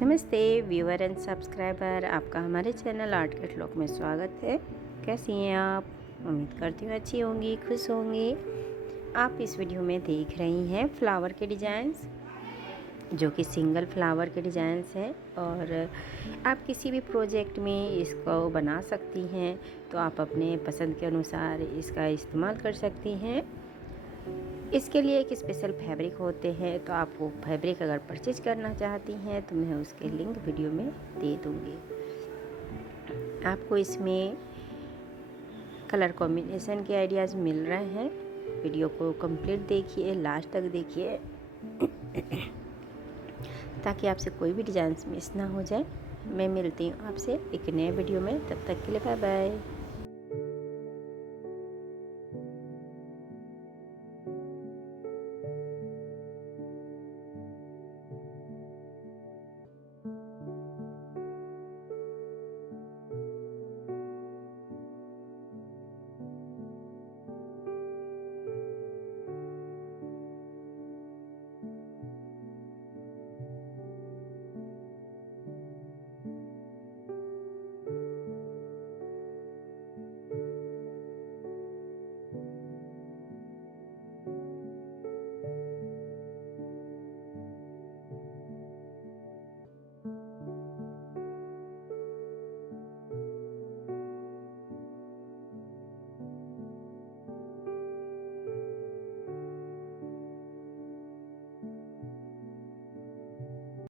नमस्ते viewer and subscriber, आपका हमारे चैनल आर्ट केटलॉक में स्वागत है। कैसी हैं आप? उम्मीद करती हूँ अच्छी होंगी, खुश होंगी। आप इस वीडियो में देख रही हैं फ्लावर के डिज़ाइंस, जो कि सिंगल फ्लावर के डिज़ाइंस हैं और आप किसी भी प्रोजेक्ट में इसको बना सकती हैं। तो आप अपने पसंद के अनुसार इसका इस्तेमाल कर सकती हैं। इसके लिए एक स्पेशल फैब्रिक होते हैं, तो आप वो फैब्रिक अगर परचेज करना चाहती हैं तो मैं उसके लिंक वीडियो में दे दूँगी। आपको इसमें कलर कॉम्बिनेशन के आइडियाज़ मिल रहे हैं। वीडियो को कंप्लीट देखिए, लास्ट तक देखिए ताकि आपसे कोई भी डिज़ाइंस मिस ना हो जाए। मैं मिलती हूँ आपसे एक नए वीडियो में, तब तक के लिए बाय बाय।